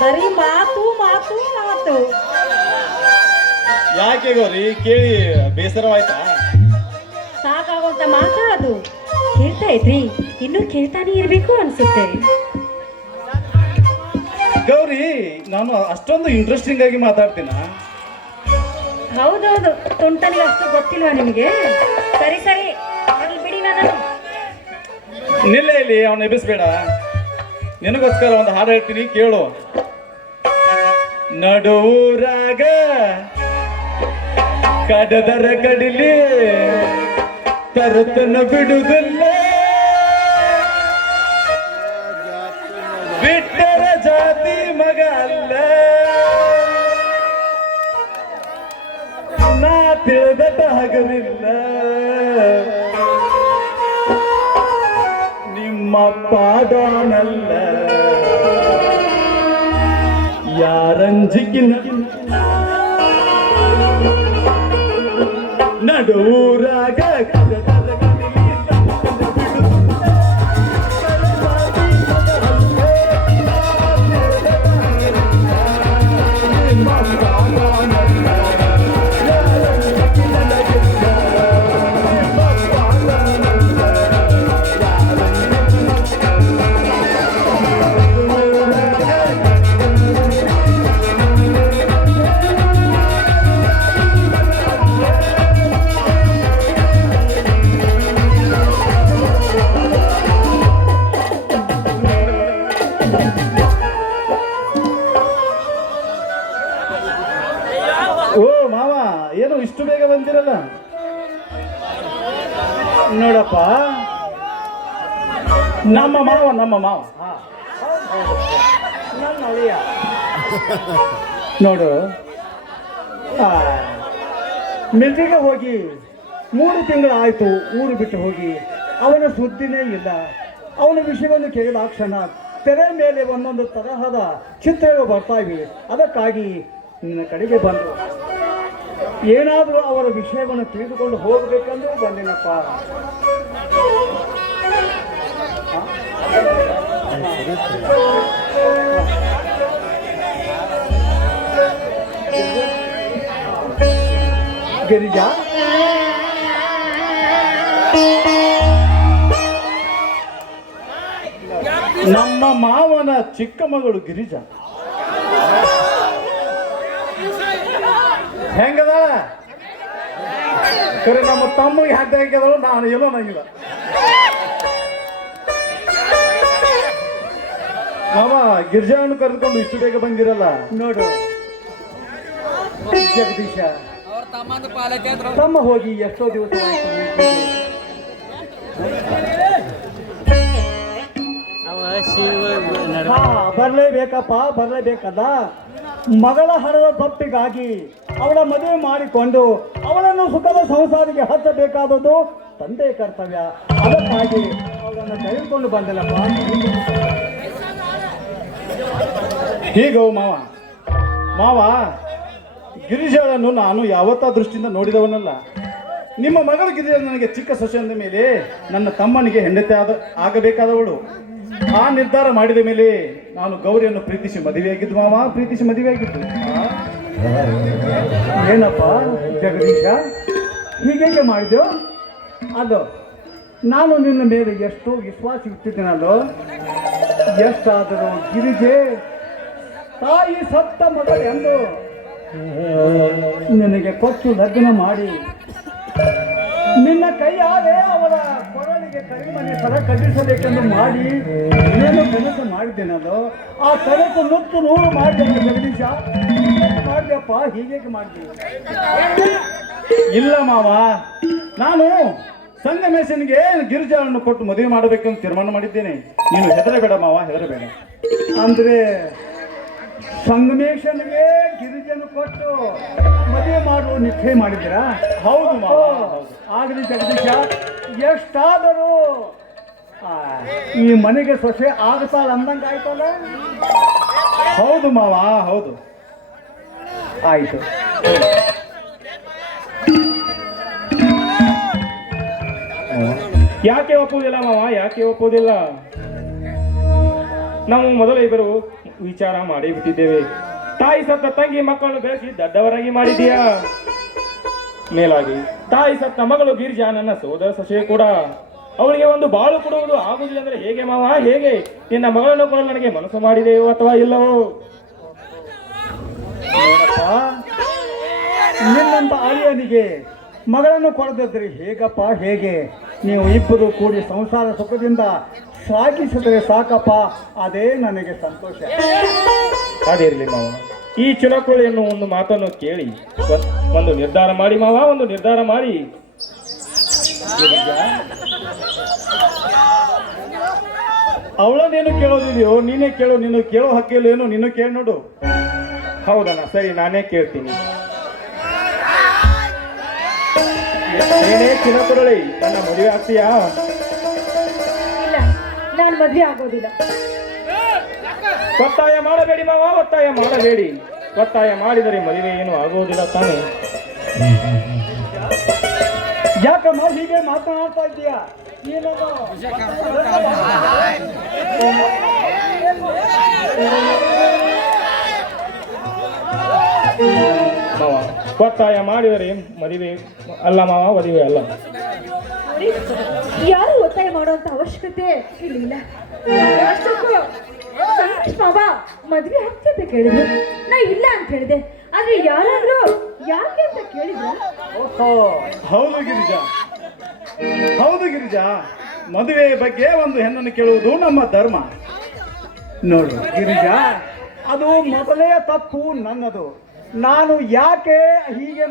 ಬರೀ ಮಾತು ಮಾತು ಮಾತು. ಯಾಕೆ ಗೌರಿ ಕೇಳಿ ಬೇಸರವಾಯ್ತಾ? ಸಾಕಾಗುವಂತ ಮಾತಾ ಅದು. ಕೇಳ್ತಾ ಇದ್ರಿ, ಇನ್ನೂ ಕೇಳ್ತಾನೆ ಇರ್ಬೇಕು ಅನ್ಸುತ್ತೆ. ಗೌರಿ, ನಾನು ಅಷ್ಟೊಂದು ಇಂಟ್ರೆಸ್ಟಿಂಗ್ ಆಗಿ ಮಾತಾಡ್ತೀನ? ಹೌದೌದು, ತುಂಟನಿಗೆ ಅಷ್ಟು ಗೊತ್ತಿಲ್ವಾ ನಿಮಗೆ? ಸರಿ ಸರಿ, ಅಲ್ಲಿ ಬಿಡಿ ನಾನು. ನಿಲ್ಲ ಇಲ್ಲಿ, ಅವನ್ನ ಎಬ್ಬಿಸ್ಬೇಡ. ನಿನಗೋಸ್ಕರ ಒಂದು ಹಾಡು ಹೇಳ್ತೀನಿ, ಕೇಳು. ನಡುರಾಗ ಕಡದರ ಕಡಿಲಿ ತರುತನ ಬಿಡುವುದಿಲ್ಲ, ಬಿಟ್ಟರ ಜಾತಿ ಮಗ ಅಲ್ಲ, ನಾ ತಿಳಿದಟ ಹಗಲಿಲ್ಲ, ನಿಮ್ಮ ಪಾದಾನಲ್ಲ, ಯಾರಂಜಿಕಿನ ನಡುರಾಗ ಓ ಮಾವ, ಏನು ಇಷ್ಟು ಬೇಗ ಬಂದಿರಲ್ಲ? ನೋಡಪ್ಪ, ನಮ್ಮ ಮಾವ ನನ್ನ ಅಳಿಯ. ನೋಡು, ಮಿಲ್ಟಿಗೆ ಹೋಗಿ 3 ತಿಂಗಳು ಆಯ್ತು, ಊರು ಬಿಟ್ಟು ಹೋಗಿ. ಅವನ ಸುದ್ದಿನೇ ಇಲ್ಲ. ಅವನ ವಿಷಯವನ್ನು ಕೇಳಿದಾಕ್ಷಣ ತೆರೆ ಮೇಲೆ ಒಂದೊಂದು ತರಹದ ಚಿತ್ರಗಳು ಬರ್ತಾ ಇವೆ. ಅದಕ್ಕಾಗಿ ನಿನ್ನ ಕಡೆಗೆ ಬಂದು ಏನಾದರೂ ಅವರ ವಿಷಯವನ್ನು ತಿಳಿದುಕೊಂಡು ಹೋಗಬೇಕಂದ್ರೂ ಬಂದೇನಪ್ಪ. ಗಿರಿಜಾ, ನಮ್ಮ ಮಾವನ ಚಿಕ್ಕ ಮಗಳು ಗಿರಿಜಾ ಹೆಂಗದ? ಸರಿ, ನಮ್ಮ ತಮ್ಮಗೆ ಹಾಕಿದಳು, ನಾನು ಎಲ್ಲೋ ನಂಗಿಲ್ಲ. ಮಾವ, ಗಿರಿಜಾವನ್ನು ಕರೆದುಕೊಂಡು ಇಷ್ಟು ಬೇಗ ಬಂದಿರಲ್ಲ? ನೋಡು ಜಗದೀಶ, ತಮ್ಮ ಹೋಗಿ ಎಷ್ಟೋ ದಿವಸ ಬರ್ಲೇಬೇಕಪ್ಪ, ಬರ್ಲೇಬೇಕಲ್ಲ. ಮಗಳ ಹಣದ ತಪ್ಪಿಗಾಗಿ ಅವಳ ಮದುವೆ ಮಾಡಿಕೊಂಡು ಅವಳನ್ನು ಸುಖದ ಸಂಸಾರಿಗೆ ಹಚ್ಚಬೇಕಾದದ್ದು ತಂದೆ ಕರ್ತವ್ಯ. ಅದಕ್ಕಾಗಿ ಅವಳನ್ನು ಕರೆದುಕೊಂಡು ಬಂದಲ್ಲಪ್ಪ. ಹೀಗೋ ಮಾವ, ಗಿರಿಜಾಳನ್ನು ನಾನು ಯಾವತ್ತ ದೃಷ್ಟಿಯಿಂದ ನೋಡಿದವನಲ್ಲ. ನಿಮ್ಮ ಮಗಳು ಗಿರಿಜಾ ನನಗೆ ಚಿಕ್ಕ ಸೊಸೆಯಂದ ಮೇಲೆ ನನ್ನ ತಮ್ಮನಿಗೆ ಹೆಂಡತಿ ಆಗಬೇಕಾದವಳು. ಆ ನಿರ್ಧಾರ ಮಾಡಿದ ಮೇಲೆ ನಾನು ಗೌರಿಯನ್ನು ಪ್ರೀತಿಸಿ ಮದುವೆಯಾಗಿದ್ದು ಮಾವ, ಪ್ರೀತಿಸಿ ಮದುವೆಯಾಗಿದ್ದು. ಏನಪ್ಪ ಜಗದೀಶ, ಹೀಗೇಕೆ ಮಾಡಿದೆವು? ಅದು ನಾನು ನಿನ್ನ ಮೇಲೆ ಎಷ್ಟು ವಿಶ್ವಾಸ ಇಟ್ಟಿದ್ದೇನಲ್ಲೋ. ಎಷ್ಟಾದರೂ ಗಿರಿಜೆ ತಾಯಿ ಸತ್ತ ಮಗಳೆಂದು ನಿನಗೆ ಕೊಟ್ಟು ಲಗ್ನ ಮಾಡಿ ನಿನ್ನ ಕೈಯಾರೆ ಅವಳ ಕೊರಳಿಗೆ ಕರಿಮನೆ ಸರ ಕಟ್ಟಿಸಬೇಕೆಂದು ಮಾಡಿ ಏನು ಕನಸು ಮಾಡಿದ್ದೇನದು. ಆ ಕನಸು ನುತ್ತು ನೂರು ಮಾಡಿದೆ ಜಗದೀಶ. ಮಾಡಿದೆಯಪ್ಪ, ಹೀಗೆ ಮಾಡಿದೆ. ಇಲ್ಲ ಮಾವ, ನಾನು ಸಂಗಮೇಶನಿಗೆ ಗಿರಿಜಾಳನ್ನು ಕೊಟ್ಟು ಮದುವೆ ಮಾಡಬೇಕೆಂದು ತೀರ್ಮಾನ ಮಾಡಿದ್ದೇನೆ. ನೀನು ಹೆದರಬೇಡ ಮಾವ, ಹೆದರಬೇಡ. ಅಂದ್ರೆ ಸಂಗಮೇಶನಿಗೆ ಗಿರಿಜನ್ನು ಕೊಟ್ಟು ಮದುವೆ ಮಾಡುವ ನಿಶ್ಚಯ ಮಾಡಿದ್ದೀರಾ? ಹೌದು ಮಾವ. ಆಗಲಿ ಜಗದೀಶ, ಎಷ್ಟಾದರೂ ಈ ಮನೆಗೆ ಸೊಸೆ ಆಗುತ್ತಾಳ ಅಂದಂಗೆ ಆಯ್ತಲ್ಲ? ಹೌದು ಮಾವ, ಹೌದು. ಆಯ್ತು. ಯಾಕೆ ಒಪ್ಪುವುದಿಲ್ಲ ಮಾವ, ಯಾಕೆ ಒಪ್ಪುವುದಿಲ್ಲ? ನಾವು ಮೊದಲು ಇಬ್ಬರು ವಿಚಾರ ಮಾಡಿ ಬಿಟ್ಟಿದ್ದೇವೆ. ತಾಯಿ ಸತ್ತ ತಂಗಿ ಮಕ್ಕಳನ್ನು ಬೆಳೆಸಿ ದೊಡ್ಡವರಾಗಿ ಮಾಡಿದೀಯಾ. ಮೇಲಾಗಿ ತಾಯಿ ಸತ್ತ ಮಗಳು ಗಿರಿಜಾ ನನ್ನ ಸೋದರ ಸೊಸೆ ಕೂಡ. ಅವಳಿಗೆ ಒಂದು ಬಾಳು ಕೊಡುವುದು ಆಗುದಿಲ್ಲ ಅಂದ್ರೆ ಹೇಗೆ ಮಾವ, ಹೇಗೆ? ನಿನ್ನ ಮಗಳನ್ನು ಕೂಡ ನನಗೆ ಮನಸ್ಸು ಮಾಡಿದೆಯೋ ಅಥವಾ ಇಲ್ಲವೋ? ನೋಡಪ್ಪ, ನಿನ್ನಂತ ಅಳಿಯನಿಗೆ ಮಗಳನ್ನು ಕೊಡದಿದ್ರೆ ಹೇಗಪ್ಪ, ಹೇಗೆ? ನೀವು ಇಬ್ಬರು ಕೂಡಿ ಸಂಸಾರ ಸುಖದಿಂದ ಸಾಗಿಸಿದ್ರೆ ಸಾಕಪ್ಪ, ಅದೇ ನನಗೆ ಸಂತೋಷ. ಅದಿರಲಿ ಮಾವ, ಈ ಚುನಕುಳಿಯನ್ನು ಒಂದು ಮಾತನ್ನು ಕೇಳಿ ಒಂದು ನಿರ್ಧಾರ ಮಾಡಿ ಮಾವ, ಒಂದು ನಿರ್ಧಾರ ಮಾಡಿ. ಅವಳನ್ನೇನು ಕೇಳೋದಿದೆಯೋ ನೀನೇ ಕೇಳು. ನೀನು ಕೇಳೋ ಹಕ್ಕಿಲ್ಲ ಏನು, ನೀನು ಕೇಳಿ ನೋಡು. ಹೌದಣ್ಣ, ಸರಿ, ನಾನೇ ಕೇಳ್ತೀನಿ. ಏನೇ ಚುನಕುಳಿ, ನನ್ನ ಮದುವೆ ಆಗ್ತೀಯಾ? ಇಲ್ಲ, ನಾನು ಮದುವೆ ಆಗೋದಿಲ್ಲ. ಒತ್ತಾಯ ಮಾಡಬೇಡಿ ಮಾವ, ಒತ್ತಾಯ ಮಾಡಬೇಡಿ. ಒತ್ತಾಯ ಮಾಡಿದರೆ ಮದುವೆ ಏನು ಆಗುವುದಿಲ್ಲ ತಾನೇ? ಯಾಕಮ್ಮ ಹೀಗೆ ಮಾತನಾಡ್ತಾ ಇದ್ದೀಯಾ? ಏನದು? ಮಾವ, ಒತ್ತಾಯ ಮಾಡಿದರೆ ಮದುವೆ ಅಲ್ಲ ಮಾವ, ಮದುವೆ ಅಲ್ಲ. ನೋಡಿ, ಯಾರು ಒತ್ತಾಯ ಮಾಡುವಂತ ಅವಶ್ಯಕತೆ ಇಲ್ಲ. ಅಷ್ಟಕ್ಕೂ ಸಂತೋಷ್ ಮಾವ ಮದ್ವೆ ಆಗ್ತದೆ ಕೇಳಿದ್ರು, ನಾ ಇಲ್ಲ ಅಂತ ಹೇಳಿದೆ. ಆದ್ರೆ ಯಾರಾದ್ರೂ ಯಾಕೆ ಅಂತ ಕೇಳಿದ್ರು. ಓಹೋ, ಹೌದು ಗಿರಿಜಾ, ಹೌದು ಗಿರಿಜಾ. ಮದುವೆ ಬಗ್ಗೆ ಒಂದು ಹೆಣ್ಣನ್ನು ಕೇಳುವುದು ನಮ್ಮ ಧರ್ಮ. ನೋಡು ಗಿರಿಜಾ, ಅದು ಮೊದಲೇ ತಪ್ಪು ನನ್ನದು. ನಾನು ಯಾಕೆ ಹೀಗೆ